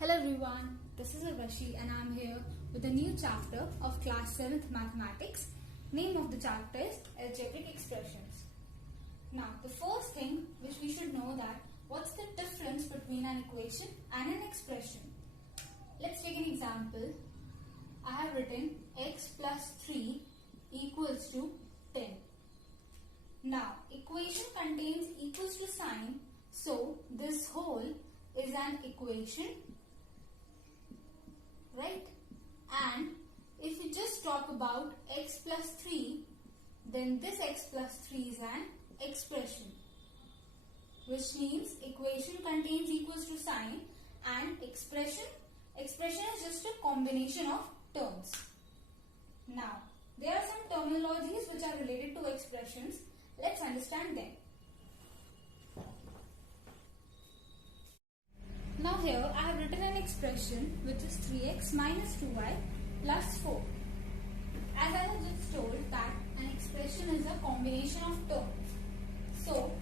Hello everyone, this is Urvashi and I am here with a new chapter of class 7th mathematics. Name of the chapter is algebraic expressions. Now the first thing which we should know that what's the difference between an equation and an expression. Let's take an example. I have written x plus 3 equals to 10. Now equation contains equals to sign, so this whole is an equation, right? And if we just talk about x plus 3, then this x plus 3 is an expression, which means equation contains equals to sign and expression is just a combination of terms. Now there are some terminologies which are related to expressions. Let's understand them. Now here I have written an expression which is 3x minus 2y plus 4. As I have just told that an expression is a combination of terms. So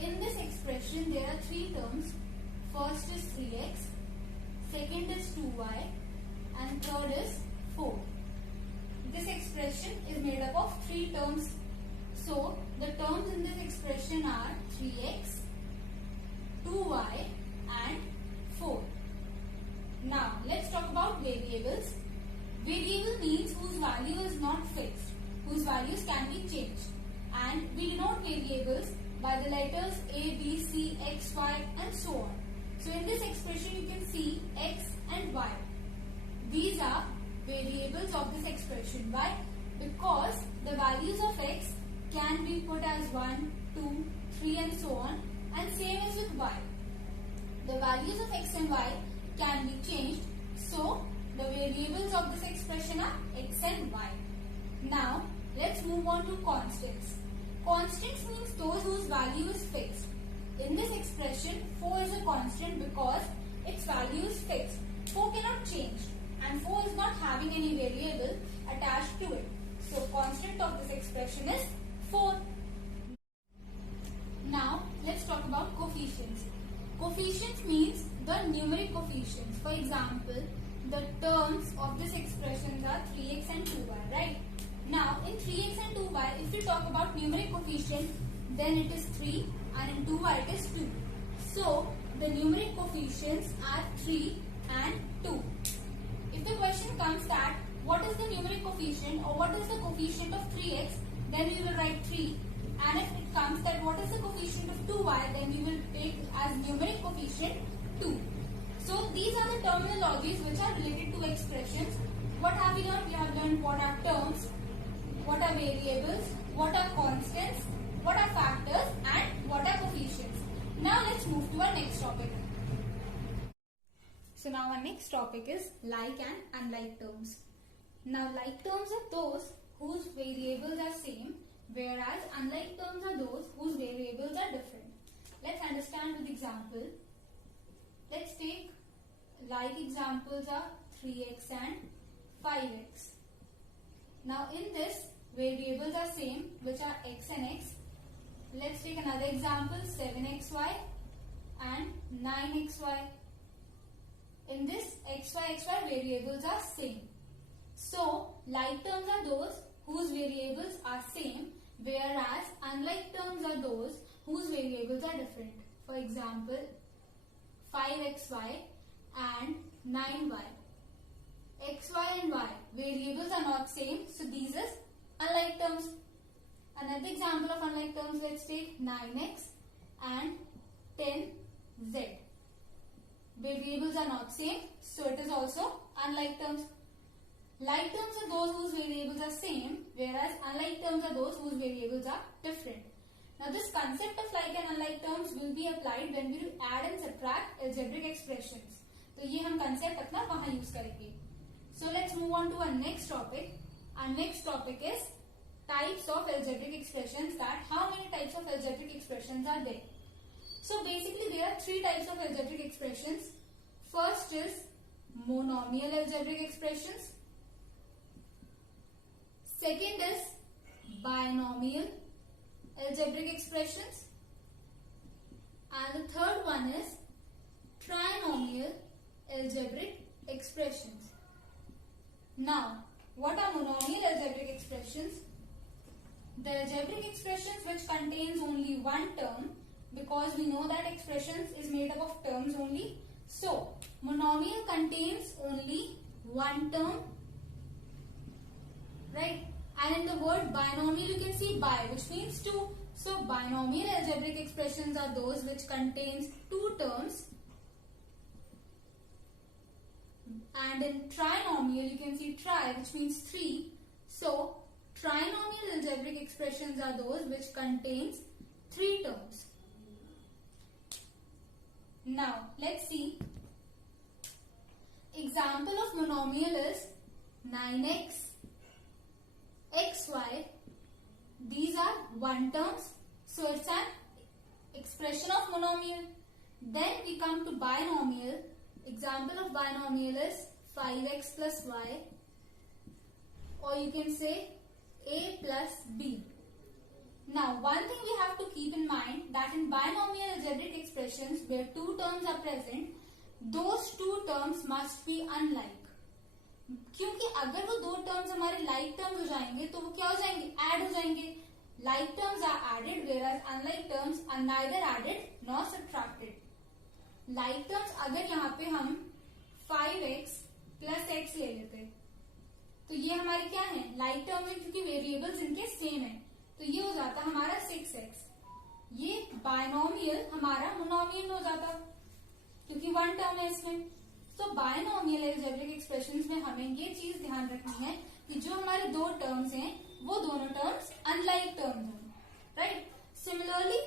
in this expression there are three terms. First is 3x, second is 2y and third is 4. This expression is made up of three terms. So the terms in this expression are 3x, 2y and 4. Now let's talk about variables. Variable means whose value is not fixed, whose values can be changed, and we denote variables by the letters A, B, C, X, Y and so on. So in this expression you can see X and Y. These are variables of this expression. Why? Because the values of X can be put as 1, 2, 3 and so on, and same as with Y. The values of x and y can be changed, so the variables of this expression are x and y. Now let's move on to constants. Constants means those whose value is fixed. In this expression 4 is a constant because its value is fixed. 4 cannot change and 4 is not having any variable attached to it. So constant of this expression is 4. Now let's talk about coefficients. Coefficients means the numeric coefficients. For example, the terms of this expression are 3x and 2y, right? Now in 3x and 2y, if you talk about numeric coefficient, then it is 3 and in 2y it is 2. So the numeric coefficients are 3 and 2. If the question comes that what is the numeric coefficient or what is the coefficient of 3x, then we will write 3. And if it comes that what is the coefficient of 2y, then we will take as numeric coefficient 2. So these are the terminologies which are related to expressions. What have we learned? We have learned what are terms, what are variables, what are constants, what are factors and what are coefficients. Now let's move to our next topic. So now our next topic is like and unlike terms. Now like terms are those whose variables are same, whereas unlike terms are those whose variables are different. Let's understand with example. Let's take like examples are 3x and 5x. Now in this variables are same, which are x and x. Let's take another example, 7xy and 9xy. In this xy variables are same. So like terms are those whose variables are same, whereas unlike terms are those whose variables are different. For example, 5xy and 9y. xy and y variables are not same, so these is unlike terms. Another example of unlike terms, let's take 9x and 10z. Variables are not same, so it is also unlike terms. Like terms are those whose variables are same, whereas unlike terms are those whose variables are different. Now this concept of like and unlike terms will be applied when we will add and subtract algebraic expressions. तो ये हम concept अपना वहाँ use करेंगे. So let's move on to our next topic. Our next topic is types of algebraic expressions. That how many types of algebraic expressions are there? So basically there are three types of algebraic expressions. First is monomial algebraic expressions. Second is binomial algebraic expressions. And the third one is trinomial algebraic expressions. Now, what are monomial algebraic expressions? The algebraic expressions which contains only one term, because we know that expressions is made up of terms only. So, monomial contains only one term, right? And in the word binomial you can see bi, which means two. So, binomial algebraic expressions are those which contains two terms. And in trinomial you can see tri, which means three. So, trinomial algebraic expressions are those which contains three terms. Now, let's see. Example of monomial is 9x, xy. These are one terms, so it's an expression of monomial. Then we come to binomial. Example of binomial is 5x plus y, or you can say a plus b. Now, one thing we have to keep in mind that in binomial algebraic expressions where two terms are present, those two terms must be unlike. क्योंकि अगर वो दो terms हमारे like terms हो जाएंगे तो वो क्या हो जाएंगे, ऐड हो जाएंगे. Like terms are added whereas unlike terms are neither added nor subtracted. Like terms अगर यहाँ पे हम 5x plus x ले लेते तो ये हमारे क्या है, लाइक टर्म है, क्योंकि वेरिएबल्स इनके सेम है, तो ये हो जाता हमारा 6x. ये बायनोमियल हमारा मोनोमियल हो जाता क्योंकि वन टर्म है इसमें. तो बायनोमियल अलजेब्रिक एक्सप्रेशंस में हमें ये चीज ध्यान रखनी है कि जो हमारे दो टर्म्स हैं वो दोनों टर्म्स अनलाइक टर्म्स हैं, right. Similarly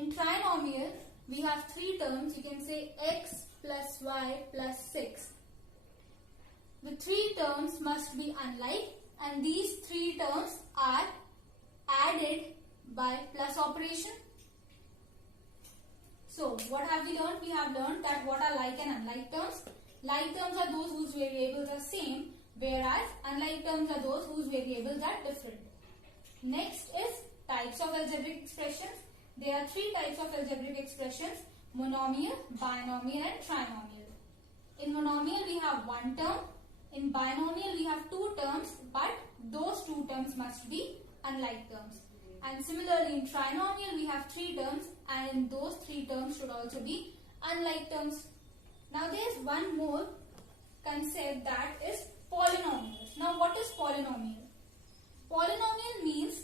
in trinomial we have three terms. You can say x plus y plus 6. The three terms must be unlike and these three terms are added by plus operation. So what have we learned? We have learned that what are like and unlike terms. Like terms are those whose variables are same, whereas unlike terms are those whose variables are different. Next is types of algebraic expressions. There are three types of algebraic expressions: monomial, binomial and trinomial. In monomial we have one term. In binomial we have two terms, but those two terms must be unlike terms. And similarly in trinomial we have three terms, and in those three terms should also be unlike terms. Now there is one more concept, that is polynomials. Now what is polynomial? Polynomial means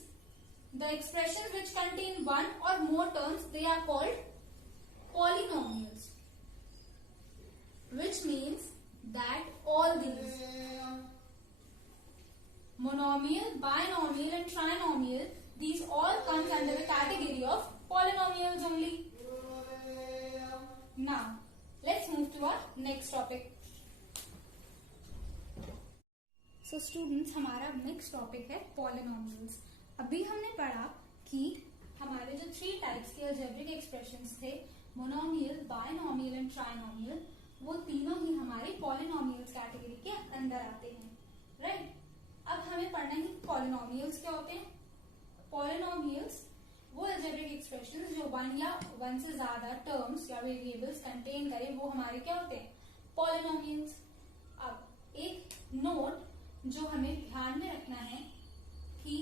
the expressions which contain one or more terms, they are called polynomials. Which means that all these monomial, binomial and trinomial, these all comes under the category of polynomials only. Now let's move to our next topic. So students, हमारा next topic है polynomials. अभी हमने पढ़ा कि हमारे जो three types के algebraic expressions थे, monomial, binomial and trinomial, वो तीनों ही हमारे polynomials कैटेगरी के अंदर आते हैं, राइट. अब हमें पढ़ना है polynomials क्या होते हैं. Polynomials वो algebraic expressions जो वन या वन से ज्यादा टर्म्स या वेरिएबल्स कंटेन करे, वो हमारे क्या होते हैं, polynomials. अब एक नोट जो हमें ध्यान में रखना है कि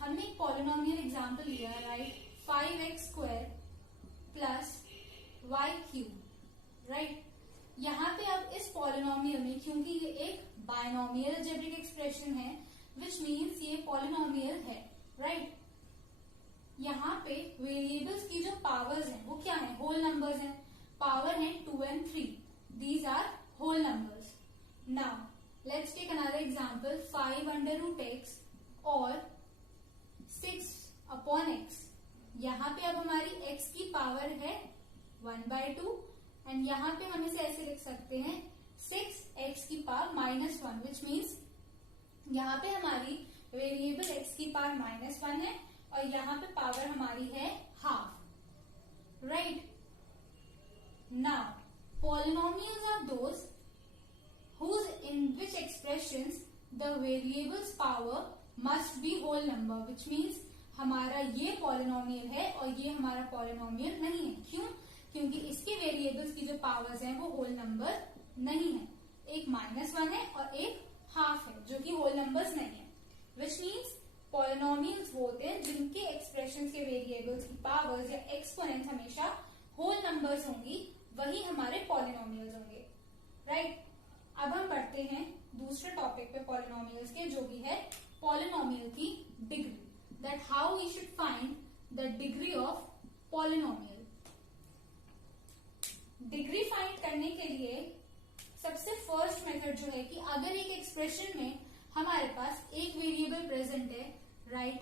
हमने एक polynomial एग्जाम्पल लिया, right. 5x square plus y cube, right. यहाँ पे अब इस पॉलिनोमियल में, क्योंकि ये एक बायनोमियल अलजेब्रिक एक्सप्रेशन है, विच मीन्स ये पॉलिनोमियल है, राइट. यहाँ पे वेरिएबल्स की जो पावर्स हैं वो क्या है, होल नंबर्स हैं. पावर है 2 and 3. These are whole numbers. Now let's take another example, 5 under root x और 6 upon x. यहाँ पे अब हमारी x की पावर है 1/2 एंड यहाँ पे हम इसे ऐसे लिख सकते हैं 6x की पावर -1, विच मीन्स यहाँ पे हमारी वेरिएबल x की पावर -1 है और यहाँ पे पावर हमारी है half, right. Now polynomials are those whose in which expressions the variable's power must be whole number, which means हमारा ये पॉलिनोमियल है और ये हमारा पॉलिनोमियल नहीं है. क्यों? क्योंकि इसके वेरिएबल्स की जो पावर्स हैं वो होल नंबर नहीं है, एक -1 है और एक हाफ है जो कि होल नंबर्स नहीं है। विच मीन्स पॉलिनोमियल्स वो होते हैं जिनके एक्सप्रेशन के वेरिएबल्स की पावर्स या एक्सपोनेंट हमेशा होल नंबर्स होंगी, वही हमारे पॉलिनोमियल्स होंगे, राइट। अब हम बढ़ते हैं दूसरे टॉपिक पे पॉलिनोमियल्स के, जो भी है पॉलिनोमियल की degree, that how we should find the degree of polynomial. Degree find करने के लिए सबसे फर्स्ट मेथड जो है कि अगर एक एक्सप्रेशन में हमारे पास एक वेरिएबल प्रेजेंट है, right,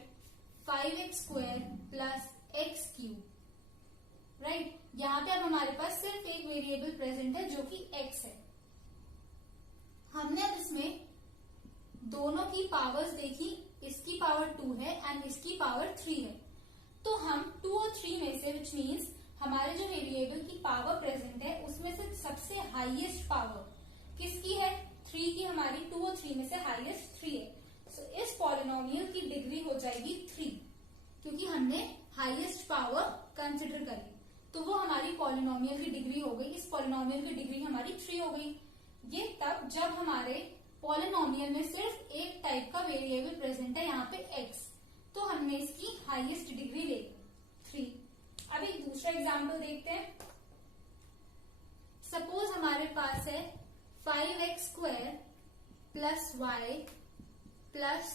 5x² plus x³, right, यहां पे अब हमारे पास सिर्फ एक वेरिएबल प्रेजेंट है जो कि x है। हमने अब इसमें दोनों की पावर्स देखी, इसकी पावर 2 है एंड इसकी पावर 3 है, तो हम 2 और 3 में से, विच मीन्स हमारे जो वेरिएबल की पावर प्रेजेंट है उसमें से सबसे हाईएस्ट पावर किसकी है, 3 की। हमारी 2 और 3 में से हाईएस्ट 3 है, सो इस पॉलिनोमियल की डिग्री हो जाएगी 3, क्योंकि हमने हाईएस्ट पावर कंसिडर करी, तो वो हमारी पॉलिनोमियल की डिग्री हो गई। इस पॉलिनोमियल की डिग्री हमारी 3 हो गई। ये तब जब हमारे पॉलिनोमियल में सिर्फ एक टाइप का वेरिएबल प्रेजेंट है, यहाँ पे x, तो हमने इसकी हाईएस्ट डिग्री ले ली 3। अब एक दूसरा एग्जाम्पल देखते हैं। सपोज हमारे पास है 5x² plus y plus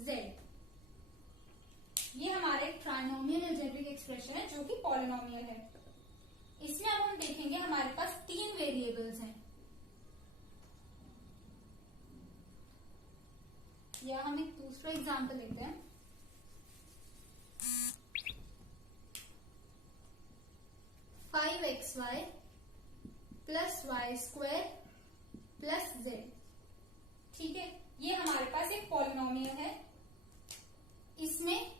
z, ये हमारा एक ट्राइनोमियल अलजेब्रिक एक्सप्रेशन है जो कि पॉलिनोमियल है। इसमें अब हम देखेंगे हमारे पास 3 वेरिएबल्स हैं, या हम एक दूसरा एग्जाम्पल लेते हैं। Five x y plus y² plus z, ठीक है, ये हमारे पास एक पॉलिनोमियल है। इसमें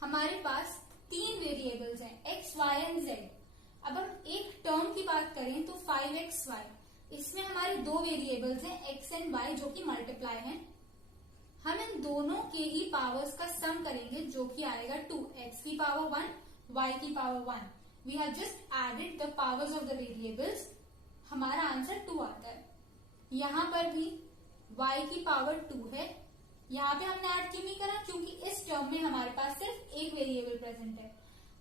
हमारे पास 3 वेरिएबल्स हैं, x, y एंड z। अब हम एक टर्म की बात करें तो 5xy, इसमें हमारे 2 वेरिएबल्स हैं x एंड y जो कि मल्टीप्लाई हैं। हम इन दोनों के ही पावर्स का सम करेंगे जो कि आएगा 2, x की पावर 1, y की power 1। We have just added the powers of the variables, हमारा आंसर 2 आता है। यहाँ पर भी y की पावर 2 है, यहाँ पे हमने ऐड क्यों नहीं करा, क्योंकि इस टर्म में हमारे पास सिर्फ एक वेरिएबल प्रेजेंट है।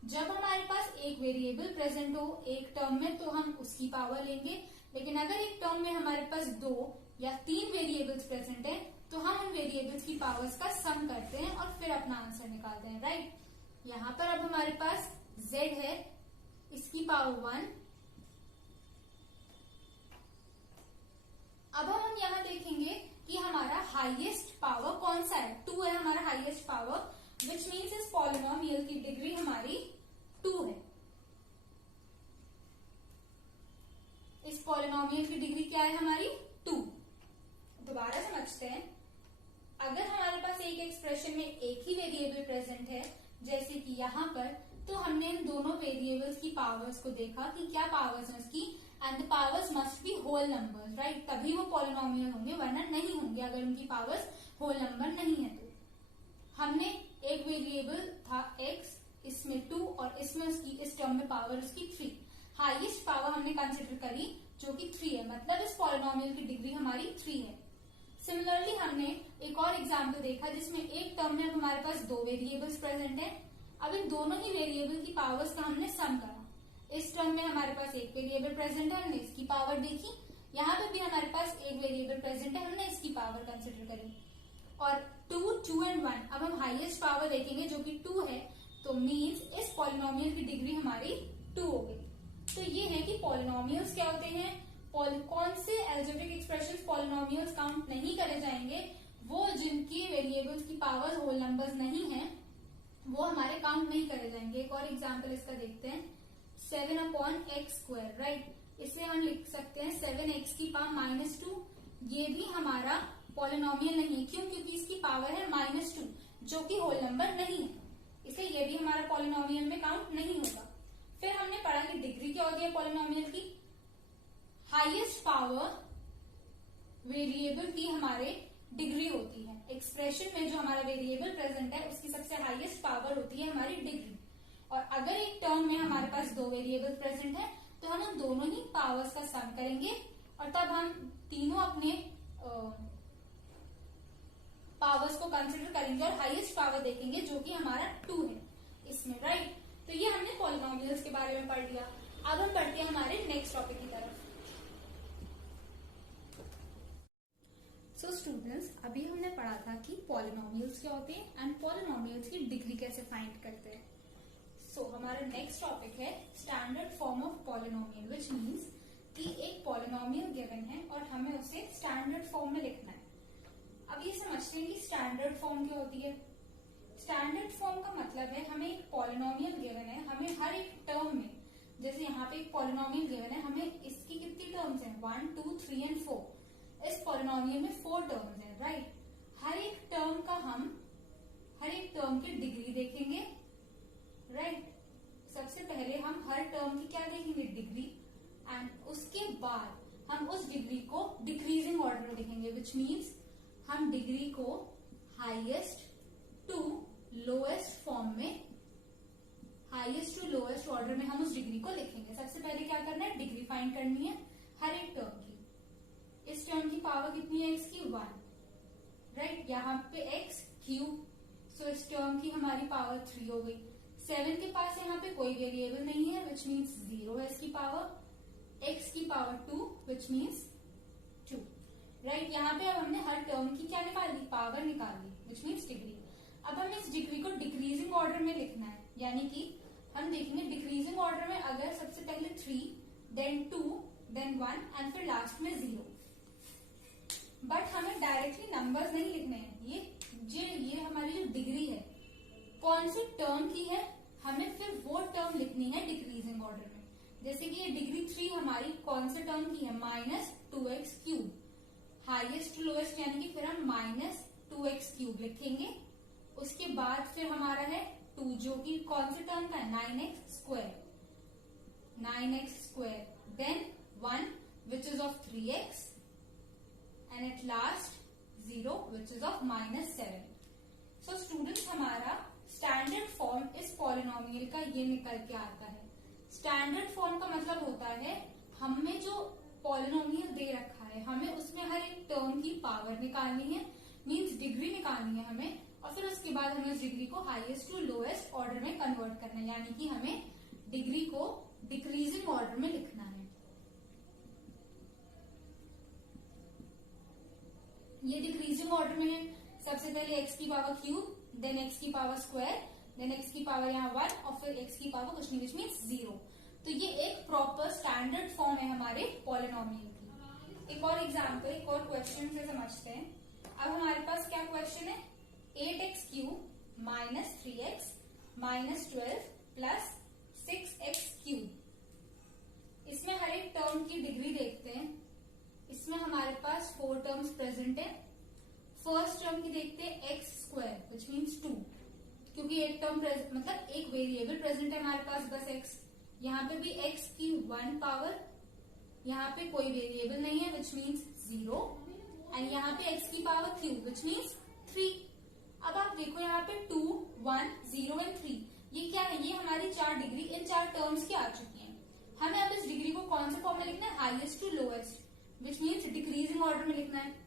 जब हमारे पास एक वेरिएबल प्रेजेंट हो एक टर्म में तो हम उसकी पावर लेंगे, लेकिन अगर एक टर्म में हमारे पास 2 या 3 वेरिएबल्स प्रेजेंट है तो हम उन वेरिएबल्स की पावर्स का सम करते हैं और फिर अपना आंसर निकालते हैं, राइट। यहाँ पर अब हमारे पास z है, इसकी पावर 1। अब हम यहाँ देखेंगे कि हमारा हाईएस्ट पावर कौन सा है, 2 है हमारा हाईएस्ट पावर, विच मीन्स इस पॉलिनोमियल की डिग्री हमारी 2 है। इस पॉलिनोमियल की डिग्री क्या है हमारी 2। दोबारा समझते हैं, अगर हमारे पास एक एक्सप्रेशन में एक ही वेरिएबल प्रेजेंट है जैसे कि यहाँ पर, तो हमने इन दोनों वेरिएबल्स की पावर्स को देखा कि क्या पावर्स हैं उसकी, and the powers must be whole numbers, right, तभी वो पॉलिनोमियल होंगे, वरना नहीं होंगे अगर उनकी पावर्स होल नंबर नहीं है। तो हमने एक वेरिएबल था x, इसमें 2 और इसमें उसकी इस टर्म में पावर उसकी 3, हाईएस्ट पावर हमने कंसिडर करी जो कि 3 है, मतलब इस पॉलिनोमियल की डिग्री हमारी 3 है। सिमिलरली हमने एक और एग्जाम्पल देखा जिसमें एक टर्म में हमारे पास 2 वेरिएबल्स प्रेजेंट है। अब इन दोनों ही वेरिएबल की पावर्स का हमने सम करा। इस टर्म में हमारे पास एक वेरिएबल प्रेजेंट है, हमने इसकी पावर देखी, यहाँ पे भी हमारे पास एक वेरिएबल प्रेजेंट है, हमने इसकी पावर कंसिडर करी, और 2, 2 एंड 1। अब हम हाईएस्ट पावर देखेंगे जो कि 2 है, तो मीन्स इस पॉलिनोमियल की डिग्री हमारी 2 हो गई। तो ये है कि पॉलिनोमियल्स क्या होते हैं, कौन से अलजेब्रिक एक्सप्रेशंस पॉलिनोमियल्स काउंट नहीं करे जाएंगे, वो जिनकी वेरिएबल्स की पावर्स होल नंबर्स नहीं है वो हमारे काउंट नहीं करे जाएंगे। एक और एग्जांपल इसका देखते हैं, 7/x², राइट, इसे हम लिख सकते हैं 7x की पावर -2। ये भी हमारा पॉलिनोमियल नहीं है, क्यों, क्योंकि इसकी पावर है -2 जो कि होल नंबर नहीं है, इसलिए ये भी हमारा पॉलिनोमियल में काउंट नहीं होगा। फिर हमने पढ़ा कि डिग्री क्या होती है पॉलिनोमियल की, हाईएस्ट पावर वेरिएबल की हमारे डिग्री होती है। एक्सप्रेशन में जो हमारा वेरिएबल प्रेजेंट है उसकी सबसे हाईएस्ट पावर होती है हमारी डिग्री। और अगर एक टर्म में हमारे पास 2 वेरिएबल प्रेजेंट है तो हम उन दोनों ही पावर्स का सम करेंगे और तब हम तीनों अपने पावर्स को कंसिडर करेंगे और हाईएस्ट पावर देखेंगे जो कि हमारा 2 है इसमें, राइट। तो ये हमने पॉलिनोमियल्स के बारे में पढ़ लिया। अब हम पढ़ते हैं हमारे नेक्स्ट टॉपिक की तरफ। सो स्टूडेंट्स, अभी हमने पढ़ा था कि पॉलिनोमियल्स क्या होते हैं एंड पॉलिनोमियल्स की डिग्री कैसे फाइंड करते हैं। सो हमारा नेक्स्ट टॉपिक है standard form of polynomial, which means कि एक पॉलिनोमियल गिवन है और हमें उसे स्टैंडर्ड फॉर्म में लिखना है। अब ये समझते हैं कि स्टैंडर्ड फॉर्म क्या होती है। स्टैंडर्ड फॉर्म का मतलब है हमें एक पॉलिनोमियल गिवन है, हमें हर एक टर्म में, जैसे यहाँ पे एक पॉलिनोमियल गिवन है, हमें इसकी कितनी टर्म्स हैं, 1 2 3 एंड 4। इस पॉलिनोमियल में 4 टर्म्स हैं, राइट। हर एक टर्म का हम हर एक टर्म की डिग्री देखेंगे, राइट। सबसे पहले हम हर टर्म की क्या देखेंगे, डिग्री, एंड उसके बाद हम उस डिग्री को डिक्रीजिंग ऑर्डर में लिखेंगे, विच मीन्स हम डिग्री को हाईएस्ट टू लोएस्ट फॉर्म में, हाईएस्ट टू लोएस्ट ऑर्डर में हम उस डिग्री को लिखेंगे। सबसे पहले क्या करना है, डिग्री फाइंड करनी है हर एक टर्म की। इस टर्म की पावर कितनी है, एक्स की 1, राइट। यहाँ पे एक्स क्यूब, सो इस टर्म की हमारी पावर 3 हो गई। 7 के पास यहाँ पे कोई वेरिएबल नहीं है, विच मीन्स 0 है इसकी पावर। एक्स की पावर 2, विच मीन्स 2, राइट। यहाँ पे अब हमने हर टर्म की क्या निकाल ली, पावर निकाल ली, विच मीन्स डिग्री। अब हमें इस डिग्री को डिक्रीजिंग ऑर्डर में लिखना है, यानी कि हम देखेंगे डिक्रीजिंग ऑर्डर में अगर सबसे पहले 3, देन 2, देन 1 एंड फिर लास्ट में 0। बट हमें डायरेक्टली नंबर्स नहीं लिखने हैं। ये हमारी जो डिग्री है कौन सी टर्म की है, हमें फिर वो टर्म लिखनी है डिक्रीजिंग ऑर्डर में। जैसे कि ये डिग्री 3 हमारी कौन से टर्म की है, -2x cube. Highest to lowest यानी कि फिर हम -2x क्यूब लिखेंगे। उसके बाद फिर हमारा है 2 जो कि कौन से टर्म का है, 9x square, then 1 which is of 3x and at last 0 which is of -7। So students, हमारा स्टैंडर्ड फॉर्म इस पॉलिनोमियल का ये निकल के आता है। स्टैंडर्ड फॉर्म का मतलब होता है हमें जो पॉलिनोमियल दे रखा है, हमें उसमें हर एक टर्म की पावर निकालनी है, मीन्स डिग्री निकालनी है हमें, और फिर उसके बाद हमें उस डिग्री को हाईएस्ट टू लोएस्ट ऑर्डर में कन्वर्ट करना है, यानी कि हमें डिग्री को डिक्रीजिंग ऑर्डर में लिखना है। ये डिक्रीजिंग ऑर्डर में है। सबसे पहले एक्स की पावर क्यूब, देन एक्स की पावर स्क्वायर, देन एक्स की पावर यहाँ 1 और फिर एक्स की पावर कुछ नहीं, विच मीन्स 0। तो ये एक प्रॉपर स्टैंडर्ड फॉर्म है हमारे पॉलिनोमियल की। एक और एग्जाम्पल, एक और क्वेश्चन से समझते हैं। अब हमारे पास क्या क्वेश्चन है, 8x cube -3x -12 plus 6x cube. इसमें हर एक टर्म की डिग्री देखते हैं। इसमें हमारे पास 4 टर्म्स प्रेजेंट है। फर्स्ट टर्म की देखते हैं एक्स स्क्वायर, विच मीन्स 2, क्योंकि एक टर्म मतलब एक वेरिएबल प्रेजेंट है हमारे पास बस x। यहाँ पे भी x की 1 पावर, यहाँ पे कोई वेरिएबल नहीं है, विच मीन्स 0, एंड यहाँ पे x की पावर क्यूब, विच मीन्स 3। अब आप देखो यहाँ पे 2, 1, 0 एंड 3, ये क्या है, ये हमारी 4 डिग्री इन 4 टर्म्स की आ चुकी हैं। हमें अब इस डिग्री को कौन से फॉर्म में लिखना है, highest to lowest, which means decreasing order में लिखना है।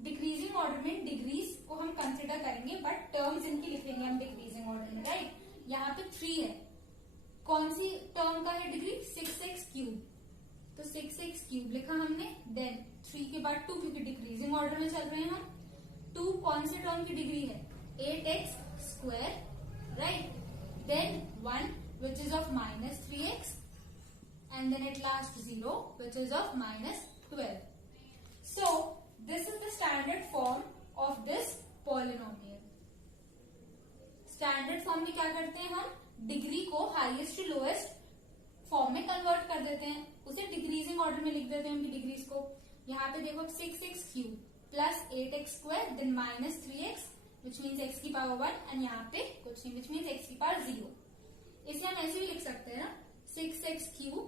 डिक्रीजिंग ऑर्डर में डिग्रीज को हम कंसिडर करेंगे, बट टर्म्स इनकी लिखेंगे हम डिक्रीजिंग ऑर्डर में, राइट। यहाँ पे 3 है, कौन सी टर्म का है डिग्री, 6x क्यूब, तो 6x क्यूब लिखा हमने। देन 3 के बाद 2, क्योंकि डिक्रीजिंग ऑर्डर में चल रहे हैं हम। 2 कौन से टर्म की डिग्री है, 8x square, right. Then 1 which is of -3x and then at last 0 which is of -12। So this is the standard form of this polynomial. Standard form में क्या करते हैं, हम डिग्री को हाईएस्ट टू लोएस्ट फॉर्म में convert कर देते हैं, उसे डिक्रीजिंग ऑर्डर में लिख देते हैं उनकी डिग्रीज को। यहाँ पे देखो 6x cube plus 8x square then -3x which means x की पावर 1 एंड यहाँ पे कुछ नहीं, विच मीन्स x की पावर 0। इसे हम ऐसे भी लिख सकते हैं ना, 6x cube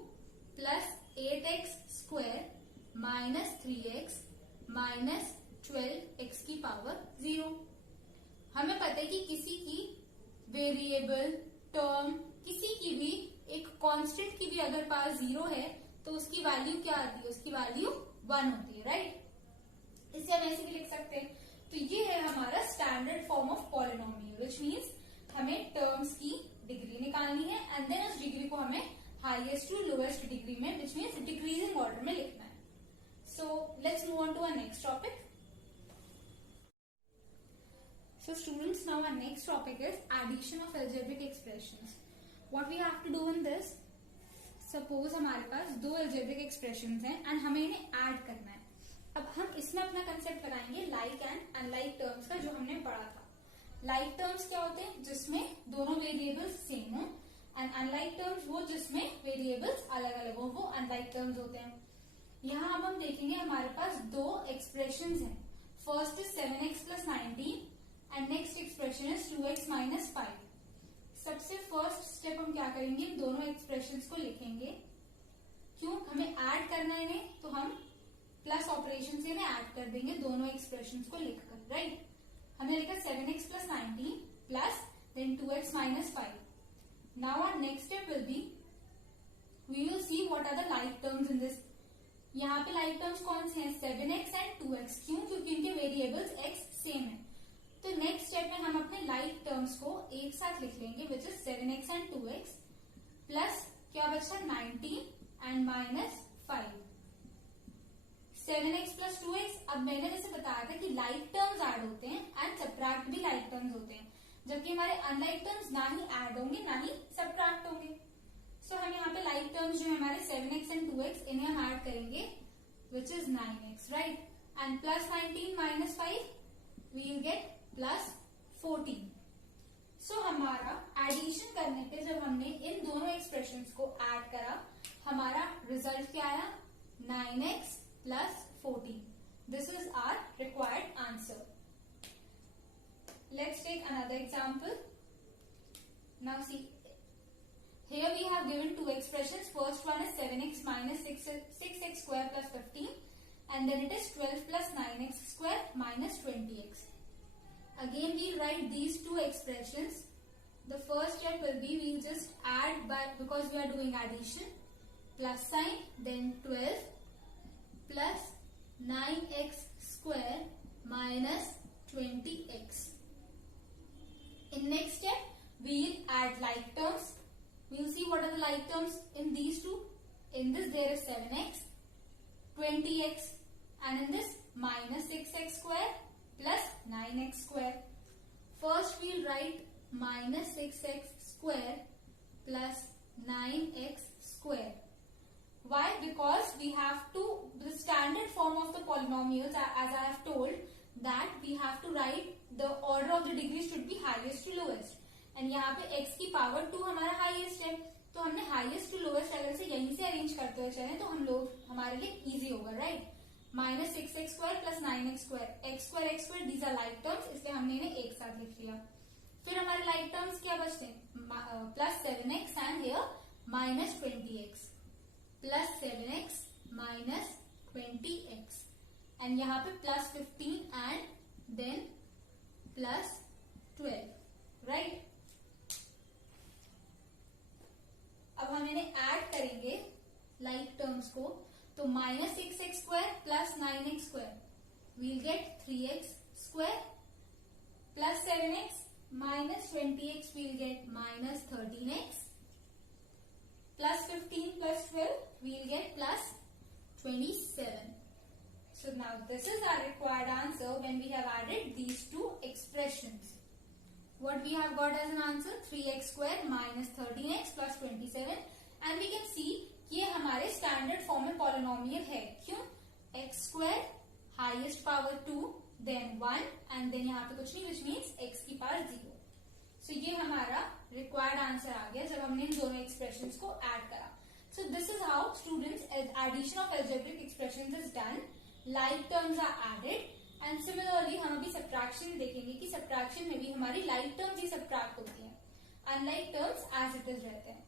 plus 8x square -3x -12x की पावर 0। हमें पता है कि किसी की वेरिएबल टर्म किसी की भी एक कांस्टेंट की भी अगर पावर 0 है तो उसकी वैल्यू क्या आती है, उसकी वैल्यू 1 होती है, राइट। इसे हम ऐसे भी लिख सकते हैं। तो ये है हमारा standard form of polynomial, which means हमें टर्म्स की डिग्री निकालनी है एंड देन उस डिग्री को हमें हाईएस्ट टू लोएस्ट डिग्री में, विच मीन्स डिक्रीजिंग ऑर्डर में लिखना है। So let's move on to our next topic. So students, now our next topic is addition of algebraic expressions. What we have to do in this, suppose हमारे पास दो algebraic expressions हैं and हमें इन्हें add करना है। अब हम इसमें अपना कंसेप्ट लगाएंगे like and unlike terms का, जो हमने पढ़ा था। like terms क्या होते हैं, जिसमें दोनों वेरिएबल्स सेम हो, एंड unlike terms वो जिसमें वेरिएबल्स अलग अलग हो, वो unlike terms होते हैं। यहाँ अब हम देखेंगे हमारे पास दो एक्सप्रेशंस हैं। First is 7x plus 19 and next expression is 2x minus 5। सबसे फर्स्ट स्टेप हम क्या करेंगे, दोनों एक्सप्रेशंस को लिखेंगे। क्यों, हमें ऐड करना है इन्हें, तो हम प्लस ऑपरेशन से इन्हें ऐड कर देंगे दोनों एक्सप्रेशंस को लिखकर, राइट। हमने लिखा 7x plus 19 plus then 2x minus 5। Now our next step will be, we will see what are the like terms in this. यहाँ पे लाइक टर्म्स कौन से हैं, 7x एंड 2x। क्यों, क्योंकि इनके वेरिएबल्स x सेम है। तो नेक्स्ट स्टेप में हम अपने लाइक टर्म्स को एक साथ लिख लेंगे, which is 7x and 2x plus क्या बचा 19 and minus 5। 7x plus 2x। अब मैंने जैसे बताया था कि लाइक टर्म्स ऐड होते हैं एंड सब्ट्रैक्ट भी लाइक टर्म्स होते हैं, जबकि हमारे अनलाइक टर्म्स ना ही ऐड होंगे ना ही सब्ट्रैक्ट होंगे। सो हम यहाँ पे लाइक टर्म्स जो हमारे 7x एंड 2x, इन्हें हम ऐड करेंगे, which is 9x, right. And plus 19 minus 5 we will get plus 14। So हमारा एडिशन करने पे जब हमने इन दोनों एक्सप्रेशंस को ऐड करा, हमारा रिजल्ट क्या आया, 9x plus 14। This is our required answer. Let's take another example. Now see, here we have given two expressions. First one is 7x minus 6x square plus 15, and then it is 12 plus 9x square minus 20x. Again we write these two expressions. The first step will be, we'll just add by, because we are doing addition, plus sign, then 12 plus 9x square minus 20x. In next step, we'll add like terms. We'll see what are the like terms in these two. In this there is 7x, 20x, and in this minus 6x square plus 9x square. First we'll write minus 6x square plus 9x square. Why? Because we have to, the standard form of the polynomials, as I have told, that we have to write the order of the degree should be highest to lowest. And यहाँ पे x की power 2 हमारा highest है, तो हमने highest to lowest अगर से यहीं से अरेंज करते हुए चले तो हम लोग हमारे लिए इजी होगा, right. Minus 6x square plus 9x square, x square these are like terms, इसलिए हमने इन्हें एक साथ लिख लिया। फिर हमारे लाइक टर्म्स क्या बचते हैं, plus 7x and here minus 20x, plus 7x minus 20x, and यहाँ पे plus 15 and then plus 12, right. अब हम इन्हें ऐड करेंगे लाइक टर्म्स को, तो minus 6x square plus 9x square, we'll get 3x square plus 7x minus 20x, we'll get minus 13x plus 15 plus 12, we'll get plus 27. So now this is our required answer when we have added these two expressions. What we have got as an answer, 3x square minus 13x plus 27, and we can see ये हमारे standard form में polynomial है। क्यों, x square highest power 2 then 1 and then यहाँ पे कुछ नहीं, which means x की पावर 0। सो ये हमारा रिक्वायर्ड आंसर आ गया जब हमने इन दोनों एक्सप्रेशंस को ऐड करा। So this is how students addition of algebraic expressions is done. Like terms are added and similarly हम अभी सब्ट्रैक्शन देखेंगे कि सब्ट्रैक्शन में भी हमारी लाइक टर्म्स ही सब्ट्रैक्ट होती हैं, unlike terms as it is रहते हैं।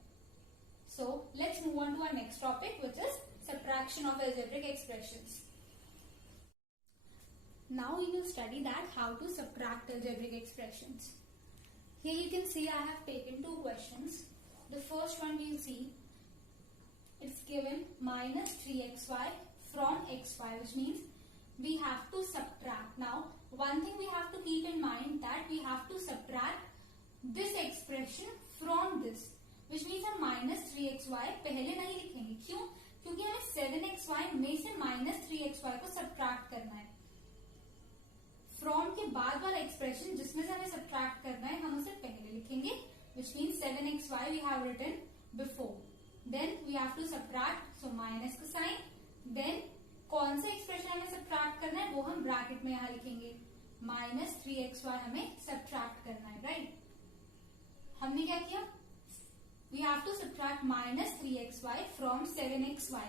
So let's move on to our next topic, which is subtraction of algebraic expressions. Now we will study that how to subtract algebraic expressions. Here you can see I have taken two questions. the first one we'll see, it's given minus 3xy from xy, which means we have to subtract. Now, one thing we have to keep in mind that we have to subtract this expression from this, which means हम minus 3xy पहले नहीं लिखेंगे. क्यों? क्योंकि हमें 7xy में से minus 3xy को subtract करना है. From के बाद वाला expression जिसमें से हमें subtract करना है हम उसे पहले लिखेंगे, which means 7xy we have written before. Then we have to subtract, so minus का sign. Then कौन सा एक्सप्रेशन हमें सब्ट्रैक्ट करना है वो हम ब्रैकेट में यहाँ लिखेंगे. माइनस 3xy हमें सब्ट्रैक्ट करना है, राइट. हमने क्या किया? We have to subtract minus 3xy from 7xy.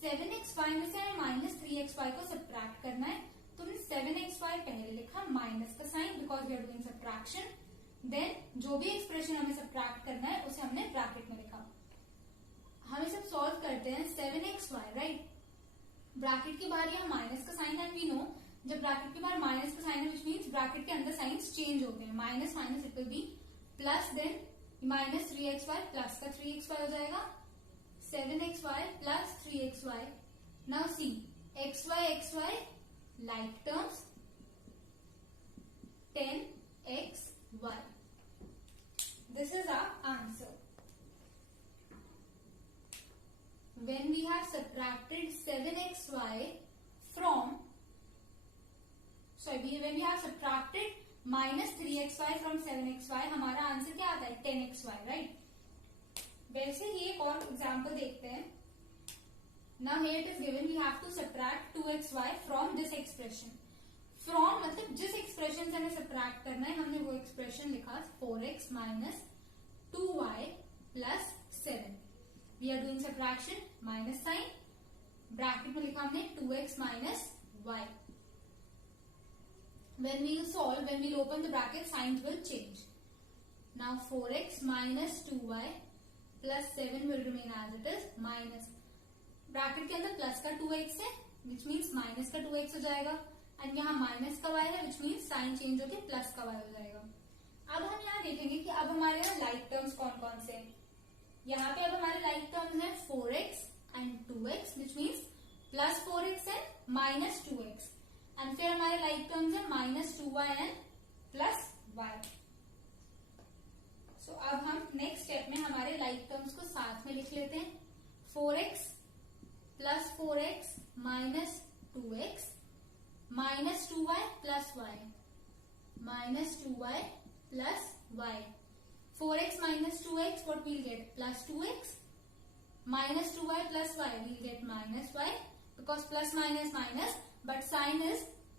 7xy में से हमें माइनस 3xy को सब्ट्रैक्ट करना है. तुमने 7xy पहले लिखा, माइनस का sign, because we are doing subtraction. Then जो भी एक्सप्रेशन हमें सब्ट्रैक्ट करना है उसे हमने ब्रैकेट में लिखा. हम सब सॉल्व करते हैं. 7xy, right. ब्रैकेट के बाहर यहाँ माइनस का साइन एंड वी नो जब ब्रैकेट के बाहर माइनस का साइन है विच मीन्स ब्रैकेट के अंदर साइंस चेंज होते हैं. Minus minus it will be plus, then minus 3xy plus का 3xy हो जाएगा. 7xy plus 3xy. Now see xy like terms 10xy. This is our answer. When we have subtracted 7xy from, when we have subtracted minus 3xy from 7xy, हमारा answer क्या आता है? 10xy, right. वैसे ही एक और example देखते हैं. Now here it is given we have to subtract 2xy from this expression. From मतलब जिस एक्सप्रेशन से हमें सब्ट्रैक्ट करना है हमने वो एक्सप्रेशन लिखा 4x minus 2y plus 7. We are doing subtraction, minus sign, bracket में लिखा हमने 2x minus y. When we solve, when we open the bracket, signs will change. Now 4x minus 2y plus 7 will remain as it is, minus. Bracket के अंदर plus का 2x है, which means minus का 2x हो जाएगा. And यहाँ minus का y है, which means sign change होके plus का y हो जाएगा. अब हम यहाँ देखेंगे कि अब हमारे यहाँ like terms कौन कौन से हैं. यहाँ पे अब हमारे लाइक टर्म्स हैं 4x and 2x, which means plus 4x and minus 2x. And फिर हमारे लाइक टर्म्स हैं minus 2y and plus y. सो अब हम नेक्स्ट स्टेप में हमारे लाइक टर्म्स को साथ में लिख लेते हैं. 4x plus 4x minus 2x minus 2y plus y minus 2y plus y. 4x minus 2x, what we'll get? Plus 2x. Minus 2y plus y, we'll get minus y. Because plus minus minus, but sign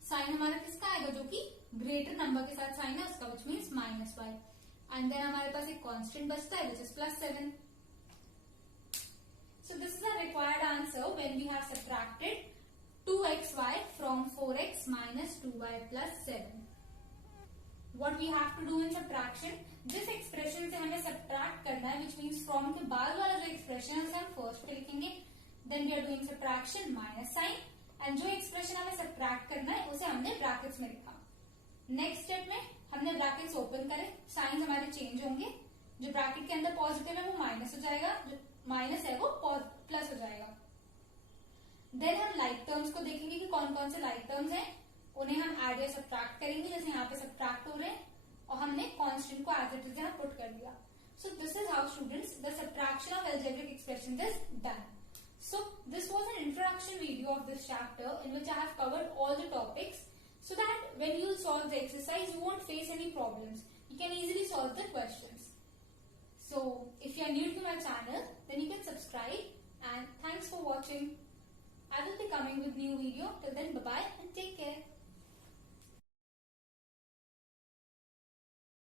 हमारा किसका आएगा? जो कि greater number के साथ sign है उसका, which means minus y. And then हमारे पास एक constant बचता है, which is plus 7. So this is the required answer when we have subtracted 2xy from 4x minus 2y plus 7. What we have to do in subtraction, जिस expression से हमें subtract करना है, which means from के बाद वाला जो expression है उसे हम फर्स्ट पे लिखेंगे. Then we are doing subtraction, minus sign, and जो एक्सप्रेशन हमें सब्ट्रैक्ट करना है उसे हमने ब्रैकेट्स में लिखा. नेक्स्ट स्टेप में हमने ब्रैकेट्स ओपन करे, साइन हमारे चेंज होंगे. जो ब्रैकेट के अंदर पॉजिटिव है वो माइनस हो जाएगा, जो माइनस है वो प्लस हो जाएगा. देन हम लाइक टर्म्स को देखेंगे कि कौन कौन से लाइक टर्म्स हैं, उन्हें हम ऐड या सब्ट्रैक्ट करेंगे. जैसे यहाँ पे सब्ट्रैक्ट हो रहे हैं और हमने कांस्टेंट को एज इट इज यहाँ पुट कर दिया. सो this is how students the subtraction of algebraic expressions is done. So this was an introduction video of this chapter in which I have covered all the topics so that when you solve the exercise you won't face any problems. You can easily solve the questions. So if you are new to my channel then you can subscribe and thanks for watching. I will be coming with new video. Till then bye bye and take care.